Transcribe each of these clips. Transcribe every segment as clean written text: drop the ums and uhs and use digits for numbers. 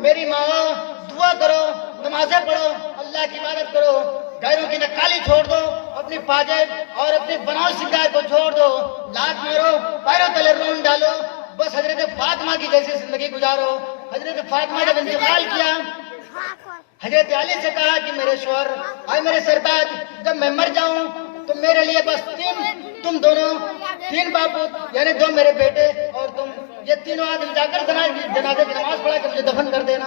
मेरी माँ दुआ करो, नमाजें पढ़ो, अल्लाह की इबादत करो, गैरों की नक्काली छोड़ दो, अपनी पाजेब और अपने बनाओ सिंगार को छोड़ दो, लात मारो, पैरों तले रोन डालो, बस हजरत फातिमा की जैसी जिंदगी गुजारो। हजरत फातिमा जब इंतकाल किया, हजरत अली से कहा कि मेरे शौहर और मेरे सरताज, जब मैं मर जाऊं तो मेरे लिए बस तुम दोनों, 3 बापू यानी 2 मेरे बेटे और तुम, ये तीनों आदमी जाकर जनाजे की नमाज पढ़ा के मुझे दफन कर देना।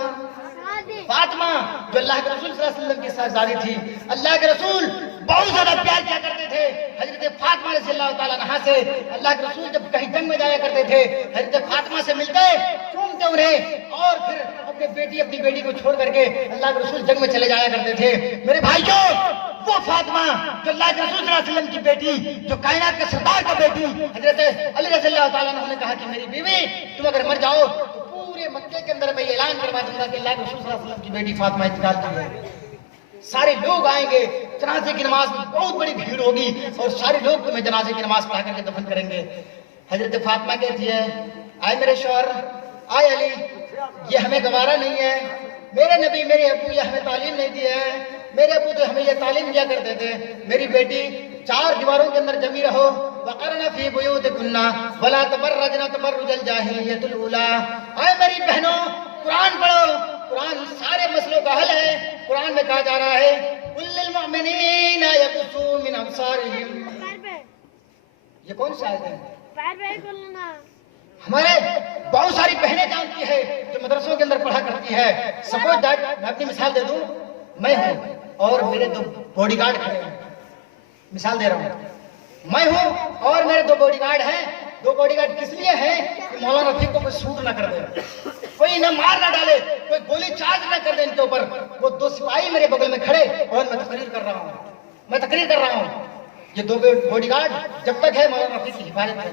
फातिमा जो अल्लाह के रसूल सल्लल्लाहु अलैहि वसल्लम की साहबजादी थी, अल्लाह के रसूल बहुत ज्यादा प्यार किया करते थे। हजरत फातिमा रज़ियल्लाहु ताला अन्हा से अल्लाह के रसूल जब कहीं जंग में जाया करते थे, हजरत फातिमा से मिलते, चूमते उन्हें और फिर अपनी बेटी को छोड़ करके अल्लाह के रसूल जंग में चले जाया करते थे। मेरे भाइयों, वो फातिमा जो अल्लाह के रसूल सल्लल्लाहु अलैहि वसल्लम की बेटी, जो कायनात के सरदार का बेटी, हजरत अली रज़ियल्लाहु ताला अन्हु ने कहा कि मेरी बीवी, तुम अगर मर जाओ तो पूरे मक्के के अंदर मैं ऐलान करवा दूंगा कि अल्लाह के रसूल सल्लल्लाहु अलैहि वसल्लम की बेटी फातिमा इंतकाल की है। सारे लोग आएंगे, जनाजे की नमाज में बहुत बड़ी भीड़ होगी और सारे लोग तुम्हें जनाजे की नमाज पढ़ा करके दफन करेंगे। हजरत फातिमा कहती है, आए मेरे शौहर, आए अली, ये हमें गवारा नहीं है। मेरे नबी, मेरे अबू ये हमें तालीम नहीं दी है। मेरे अबू तो हमें ये तालीम दिया करते थे, मेरी बेटी 4 दीवारों के अंदर जमी रहो, वक़रना फी बुयूतिकुन्ना वला तबर्रजना तबर्रुजल जाहिलिय्यतिल ऊला। आए मेरी बहनों, कुरान पढ़ो, कुरान सारे मसलों का हल है। कुरान में कहा जा रहा है, कुल्लिल मुमिनीना यगुस्सू मिन अब्सारिहिम। ये कौन सा आयत है? हमारे बहुत सारी बहनें जानती है जो मदरसों के अंदर पढ़ा करती है। सपोज दैट, मैं अपनी मिसाल दे दूं, मैं हूं और मेरे 2 बॉडीगार्ड खड़े हैं। मिसाल दे रहा हूं, मैं हूं और मेरे 2 बॉडीगार्ड हैं। 2 बॉडीगार्ड किस लिए हैं कि मौलाना रफीक को कोई शूट ना कर दे, कोई ना मार ना डाले, कोई गोली चार्ज ना कर दे इनके ऊपर। वो 2 सिपाही मेरे बगल में खड़े और मैं तकरीर कर रहा हूं। ये 2 बॉडीगार्ड जब तक है मौलाना रफीक की हिफाजत है।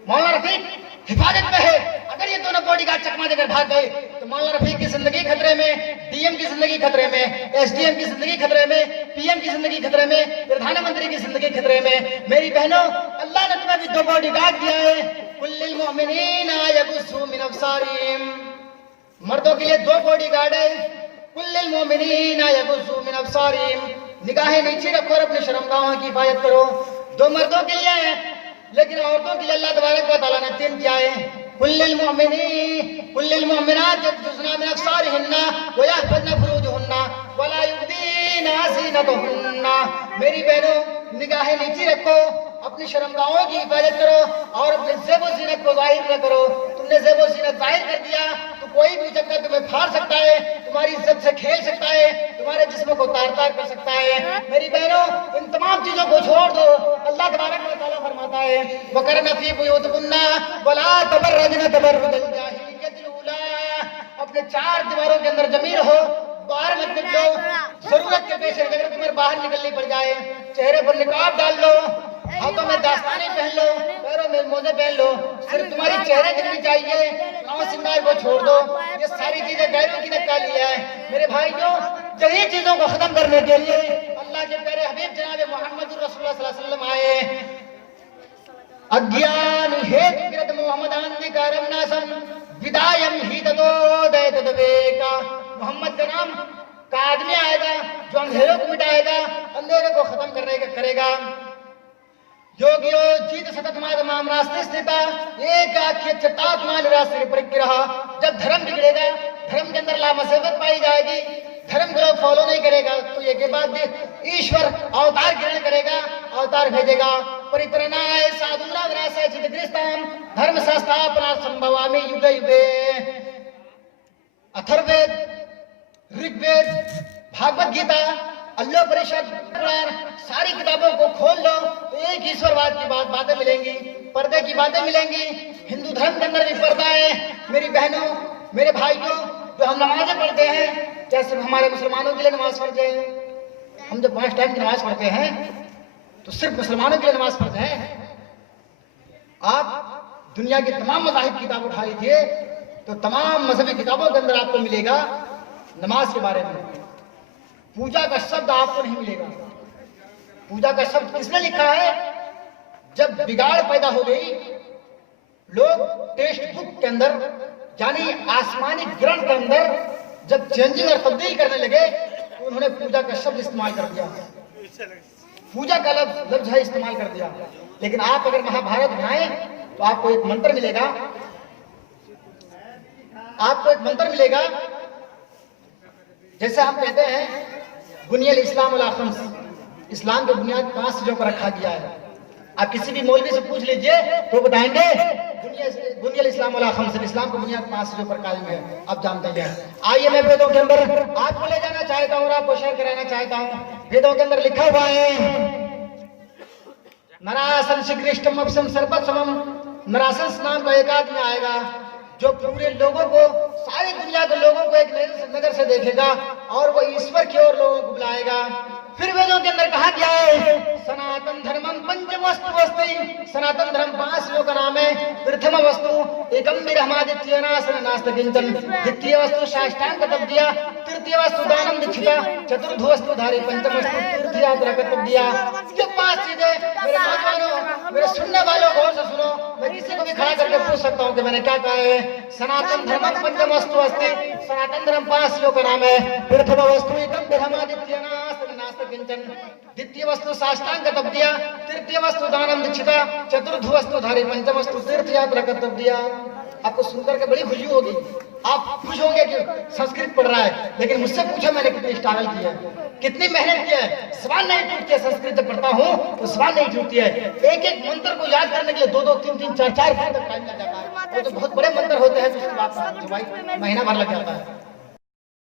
मौलाना रफीक हिफाजत में है। अगर ये दोनों बॉडीगार्ड चकमा देकर भाग गए तो मौलाना रफीक की जिंदगी खतरे में, डीएम की जिंदगी खतरे में, एसडीएम की जिंदगी खतरे में, पीएम की जिंदगी खतरे में, प्रधानमंत्री की जिंदगी खतरे में। मेरी बहनों, अल्लाह ने तुम्हें भी 2 बॉडीगार्ड दिया है। कुल्लिल मुमिनीना यगुस्सू मिन अब्सारिहिम। मर्दों के लिए 2 बॉडीगार्ड है। कुल्लिल मुमिनीना यगुस्सू मिन अब्सारिहिम। निगाहें नीचे रखो और अपनी शर्मगाहों की हिफाजत करो। 2 मर्दों के लिए है, लेकिन औरतों के लिए अल्लाह तबारक व तआला ने 3 किया है। कुल्लिल मुमिनात यगुस्सना मिन अब्सारिहिन्ना व यहफज़ना फुरूजहुन्ना व ला युबदीना ज़ीनतहुन्ना। मेरी बहनों, निगाहें नीचे रखो, अपनी शर्मगाहों की हिफाजत करो और अपने ज़ेब व ज़ीनत को ज़ाहिर न करो। तुमने ज़ेब व ज़ीनत ज़ाहिर कर दिया तो कोई भी उचक्कर तुम्हें फाड़ सकता है, तुम्हारी इज्जत से खेल सकता है, तुम्हारे जिस्म को तार-तार कर सकता है। मेरी बहनों, इन तमाम चीजों को छोड़ दो। अल्लाह तबारक व तआला फरमाता है, वक़रना फी बुयूतिकुन्ना वला तबर्रजना तबर्रुजल जाहिलिय्यतिल ऊला। अपने 4 दीवारों के अंदर जमी रहो, बाहर मत निकलो। जरूरत के पेश अगर तुम्हें बाहर निकलनी पड़ जाए, चेहरे पर निकाब डाल लो, हाथों में दास्ताने पहन लो, पैरों में मोजे पहन लो, सिर्फ तुम्हारी चेहरे दिखनी चाहिए, नाव सिंगार को छोड़ दो। ये सारी चीजें गैरों की नक्काली है। मेरे भाइयों, यही चीजों को खत्म करने के लिए अल्लाह के प्यारे हबीब जनाब मोहम्मद रसूलुल्लाह सल्लल्लाहु अलैहि वसल्लम आए। अज्ञान हेतु कृत मोहम्मदान विकारम नासम विदायम ही ततो दैतदवेका। मोहम्मद का नाम का आदमी आएगा जो अंधेरों को मिटाएगा, अंधेरों को खत्म करने का करेगा। योगियो जीत सततमाद माम रास्ते स्थिता एक आख्य चटात्मा निराश्रय परिग्रह। जब धर्म बिगड़ेगा, धर्म के अंदर लामसबत पाई जाएगी, धर्म को लोग फॉलो नहीं करेगा, तो ये के बाद ईश्वर अवतार ग्रहण करेगा, अवतार भेजेगा। परित्रणाय साधुना विनाशाय चित्तग्रस्ताम धर्म संस्थापना संभवामि युगे युगे। अथर्ववेद, ऋग्वेद, भागवत गीता, अल्लाह परिषद, सारी किताबों को खोल लो तो एक ईश्वरवाद की बातें मिलेंगी, पर्दे की बातें मिलेंगी। हिंदू धर्म के अंदर भी पर्दा है। मेरी बहनों, मेरे भाइयों, जो हम नमाजें पढ़ते हैं, क्या सिर्फ हमारे मुसलमानों के लिए नमाज फर्ज है? हम जब 5 टाइम की नमाज पढ़ते हैं तो सिर्फ मुसलमानों के लिए नमाज फर्ज है? आप दुनिया की तमाम मज़ाहिब किताब उठा लीजिए तो तमाम मजहबी किताबों के अंदर आपको मिलेगा नमाज के बारे में। पूजा का शब्द आपको नहीं मिलेगा। पूजा का शब्द किसने लिखा है? जब बिगाड़ पैदा हो गई, लोग टेक्स्ट बुक के अंदर यानी आसमानी ग्रहण के अंदर जब चेंजिंग और तब्दील करने लगे तो उन्होंने पूजा का शब्द इस्तेमाल कर दिया, पूजा का लफ्ज है इस्तेमाल कर दिया। लेकिन आप अगर महाभारत उठाएं तो आपको एक मंत्र मिलेगा, आपको एक मंत्र मिलेगा। जैसे हम कहते हैं बुनियल इस्लाम अला खम्स, इस्लाम की बुनियाद 5 चीजों पर रखा गया है। आप किसी भी मौलवी से पूछ लीजिए तो बताएंगे बुनियल इस्लाम अला खम्स, इस्लाम की बुनियाद 5 चीजों पर कायम है। आप जानते हैं। आइए मैं वेदों के अंदर आपको ले जाना चाहता हूँ और आपको शेयर कराना चाहता हूँ। वेदों के अंदर लिखा हुआ है नरासन श्रीकृष्णम अपसम सर्वसमम, नरासन नाम का एक आदमी आएगा जो पूरे लोगों को, सारी दुनिया के लोगों को एक नजर से देखेगा और वो ईश्वर की ओर लोगों को बुलाएगा। फिर वेदों के अंदर कहा गया है सनातन धर्मम पंचम वस्तु वस्ति, सनातन धर्म 5 चीजों का नाम है। प्रथम वस्तु एकम विरहमादित्य नासन नास्त किंचन, द्वितीय वस्तु साष्टांग तप दिया, तृतीय वस्तु दानम दीक्षिता, चतुर्थ वस्तु धारी, पंचम वस्तु तीर्थ यात्रा का तप दिया। ये 5 चीजें मेरे नौजवानों, मेरे सुनने वालों गौर से सुनो। मैं किसी को भी खड़ा करके पूछ सकता हूँ कि मैंने क्या कहा है। सनातन धर्मम पंचम वस्तु अस्ति, सनातन धर्म 5 चीजों का नाम है। प्रथम वस्तु एकम विरहमादित्य नास्त किंचन, द्वितीय वस्तु साष्टांग तप दिया, तृतीय वस्तु दानम दीक्षिता, चतुर्थ वस्तु धारी, पंचम वस्तु तीर्थ यात्रा का तप दिया। आपको सुनकर के बड़ी खुशी होगी। आप खुश होंगे कि संस्कृत पढ़ रहा है, लेकिन मुझसे पूछो मैंने कितनी स्ट्रगल की है, कितनी मेहनत की है। सवाल नहीं टूटती है, संस्कृत जब पढ़ता हूँ तो सवाल नहीं टूटती है। एक एक मंत्र को याद करने के लिए 2-2, 3-3, 4-4 दिन तक टाइम लग जाता है। वो तो बहुत बड़े मंत्र होते हैं जिसको आप महीना भर लग जाता है।